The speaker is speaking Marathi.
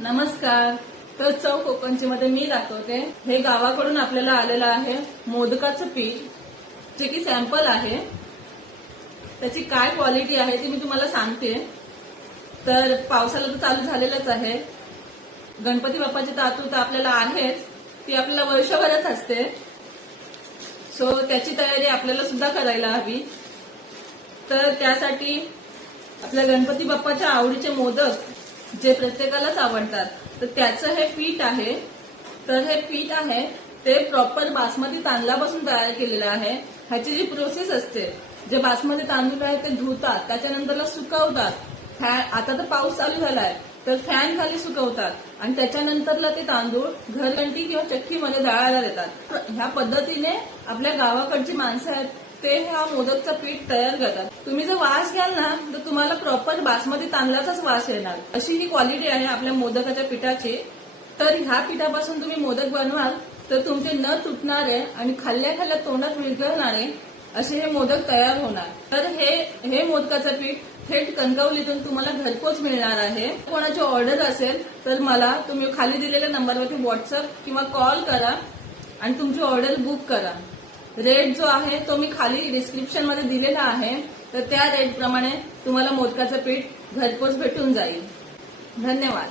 नमस्कार. तर चव कोकणची मध्ये मी दाखवते. हे गावाकडून आपल्याला आलेलं आहे मोदकाचं पीठ, जे की सॅम्पल आहे. त्याची काय क्वालिटी आहे ती मी तुम्हाला सांगते. तर पावसाला तर चालू झालेलंच आहे. गणपती बाप्पाची तर आतुरता आपल्याला आहेच, ती आपल्याला वर्षभरच असते. सो त्याची तयारी आपल्याला सुद्धा करायला हवी. तर त्यासाठी आपल्या गणपती बाप्पाच्या आवडीचे मोदक जे प्रत्येकालाच आवडतात, तर त्याचं हे पीठ आहे. तर हे पीठ आहे ते प्रॉपर बासमती तांदळापासून तयार केलेलं आहे. ह्याची जी प्रोसेस असते, जे बासमती तांदूळ आहे ते धुतात, त्याच्यानंतरला सुकवतात. आता तर पाऊस चालू झालाय तर फॅन खाली सुकवतात आणि त्याच्यानंतरला ते तांदूळ घरघंटी किंवा चक्कीमध्ये दळायला देतात. ह्या पद्धतीने आपल्या गावाकडची माणसं आहेत ते हा मोदकचं पीठ तयार करतात. तुम्ही जर वास घ्याल ना तर तुम्हाला प्रॉपर बासमती तांदळाचाच वास येणार. अशी ही क्वालिटी आहे आपल्या मोदकाच्या पिठाची. तर ह्या पिठापासून तुम्ही मोदक बनवाल तर तुमचे न तुटणारे आणि खाल्ल्या खाल्ल्या तोंडात विरघळणारे असे हे मोदक तयार होणार. तर हे मोदकाचं पीठ थेट कणकवलीतून तुम्हाला घरपोच मिळणार आहे. कोणाची ऑर्डर असेल तर मला तुम्ही खाली दिलेल्या नंबरवरती व्हॉट्सअप किंवा कॉल करा आणि तुमची ऑर्डर बुक करा. रेट जो आहे तो मी खाली डिस्क्रिप्शन मध्ये दिलेला आहे. तर त्या रेट प्रमाणे तुम्हाला मोदकाचं पीठ घरपोच भेटून जाईल. धन्यवाद.